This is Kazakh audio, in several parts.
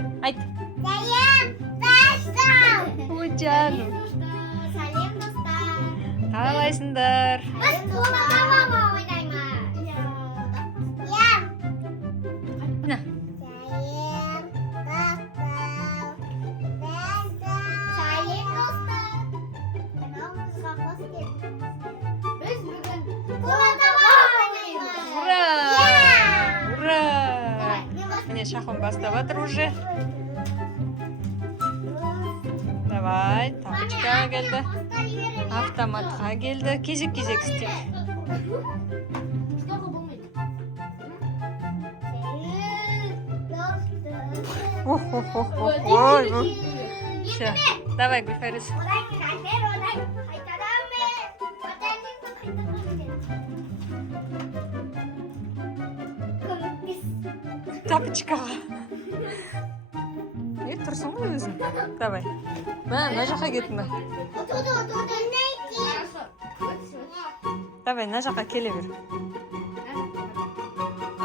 давай. Айт. Ой, жаным. Сәлем достар. Қалайсыңдар? Біз қола ойнаймыз. Мына. Сәлем достар. Каналымызға қош келдіңіз. Біз бүгін қола ойнаймыз. Ура! Ура! Міне Шахон бастап жатыр уже. Давай, тапочкаға келді. Автоматқа келді. Кезек-кезек істеп. Ой. Все, давай, Гульфайрус. Тапочкаға. Не тұрсың ғой өзің? Давай. Мына жаққа кетме. Давай, мына жаққа келе бер.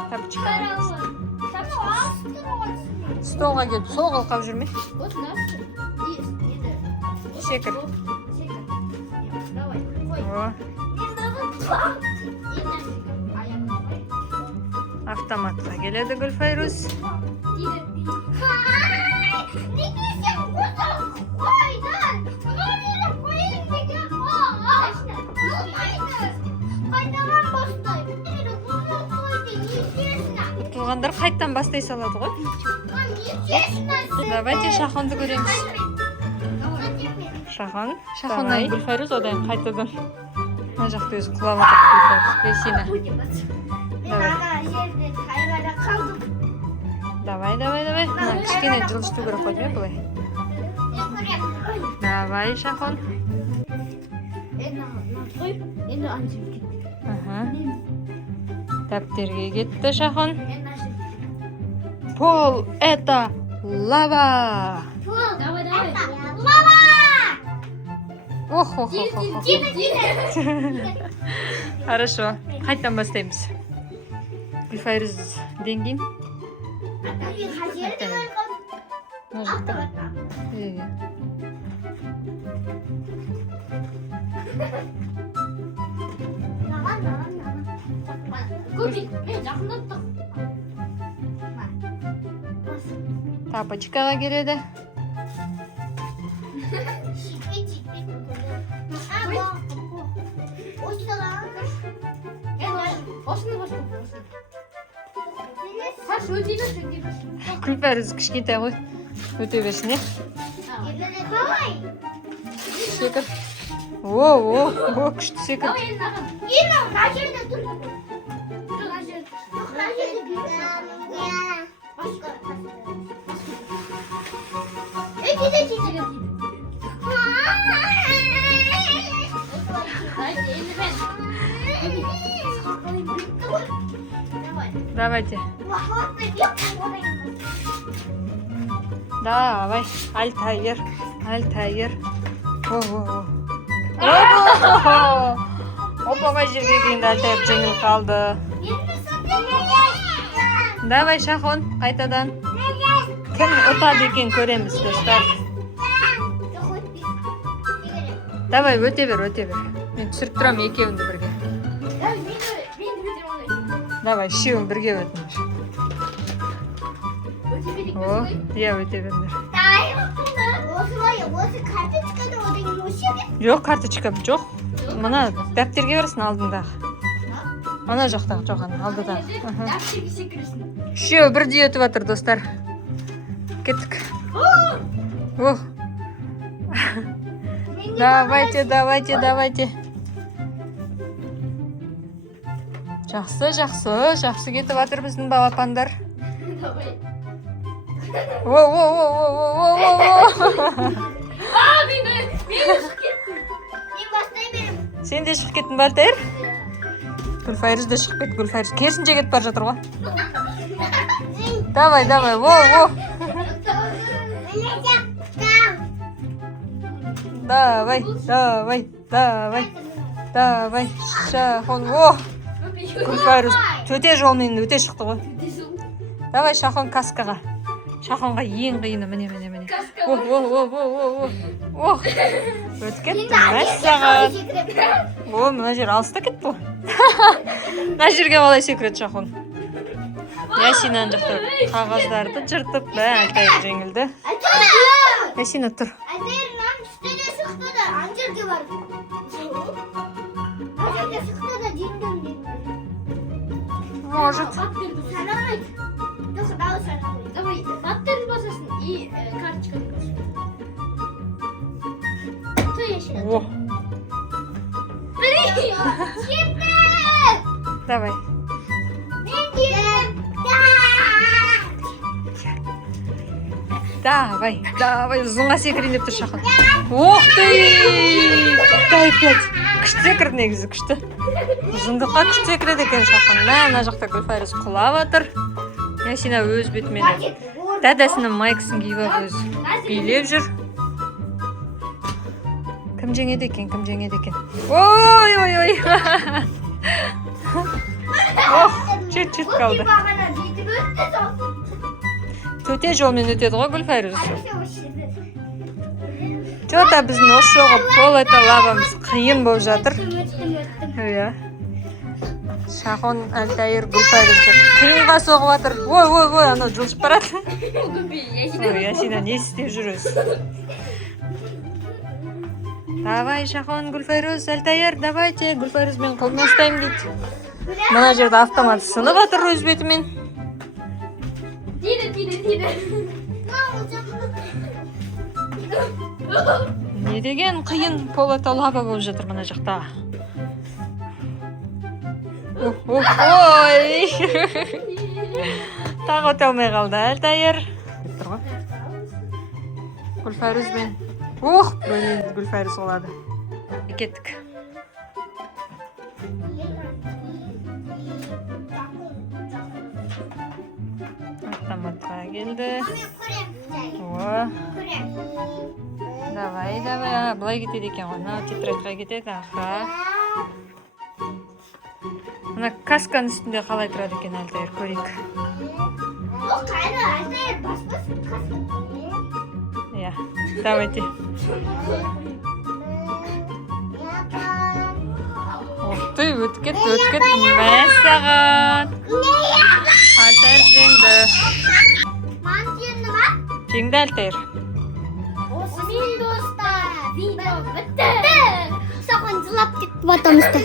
Тапочкаға. Столға келіп, сол қалқап жүрме. Секір. Автоматқа келеді Гүлфайрус. Ұтылғандар қайттан бастай салады ғой. Давайте Шахонды көреміз. Шахоннан Гүлфайрус одан қайтадан. Мына жақты өзі құлап атып Гүлфайрус. Бесина. Давай. Мына кішкене жылжыту керек қой ме бұлай? Давай, Шахон. Дәптерге кетті Шахон. Пол, это лава. Ох. Хорошо. Қайттан бастаймыз. Гүлфайрус денгейін. Мына жақта. Тапочкаға келеді. Гүлфайрус кішкентай ғой. Өте берсін, е? Секір. О, күшті секір. Давайте. Давай. Альтайыр. Опаға жерге келгенде Альтайыр жеңіл қалды. Давай, Шахон, қайтадан. Кім ұтады екен көреміз, достар. Давай, өте бер. Мен түсіріп тұрам екеуіңді бірге. Давай, үшеуің бірге өтіңдер. Өте беріңдер. Жоқ, карточка жоқ. Мына дәптерге берсін алдындағы. Ана жақтағы, жоқ, алдыдағы. Үшеу бірдей өтіп жатыр, достар. Кеттік. Давайте. Жақсы кетіп жатыр біздің балапандар. Сен де шығып кеттің бар, Тайыр? Гүлфайрус да шығып кетті. Гүлфайрус керісінше кетіп бар жатыр ғой. Давай. Давай. Шахон. Гүлфайрус төте жолмен өте шықты ғой. Давай, Шахон каскаға. Шаханға ең қиыны міне. Ох, өтіп кетті. Мәссаған. Мына жер алыста кетті ғой. Мына жерге қалай секіреді Шахан. Ясина ана жақта қағаздарды жыртып, Алтайыр жеңілді. Ясина тұр. Алтайыр нан үстіне шықты да, ана жерге барды. Ана жерге шықты да, жеңдім. Может. Санамайды. Жоқ, дауыс санамайды. Давай, баттерін басасын и карточканы бас. Той яшин. О, Жетті! давай. Мен келем! Давай, ұзынға секірейін деп тұр Шахан. Ох ты! Опять. Күшті секірді негізі, күшті. Ұзындыққа күшті секіреді екен Шахан. Мына жақта Гүлфайрыз құлап жатыр. Ясина өз бетімен дәдәсінің майкасын киіп алып өзі билеп жүр. Кім жеңеді екен? Ой. Ох, чет қалды. Бағана жетіп өтті сол. Төте жолмен өтеді ғой Гүлфайрыз. Өттім. Жота біздің осы жолғы пол это лабамыз қиын болып жатыр. Иә. Шахан, Алтайыр, Гүлфайрызды қиынға соғып жатыр. Ой, анау жылжып барады. Ясина не істеп жүр өзі? Давай, Шахан, Гүлфайрыз, Алтайыр, давайте. Гүлфайрыз мен қолына ұстаймын дейді. Мына жерде автомат сынып жатыр өз бетімен. Тиді. Не деген қиын пол это лаба болып жатыр мына жақта. Ой. Тағы өте алмай қалды Алтайыр. Гүлфайрызбен. Бөлінді Гүлфайрыз олады. Кеттік. Автоматқа келді. О. Давай. Бұлай кетеді екен ғой. Мына тетрадьқа кетеді. Аха. Мына касканың үстінде қалай тұрады екен Алтайыр, көрейік. О, қайда Алтайыр баспасын қасын. Иә, давайте. Оқты, өтіп кетті. Мәссаған. Алтайыр жеңді. Ман жеңді ма? Жеңді Алтайыр. Осымен достар, видео бітті. Шахан жылап кетті батамызды.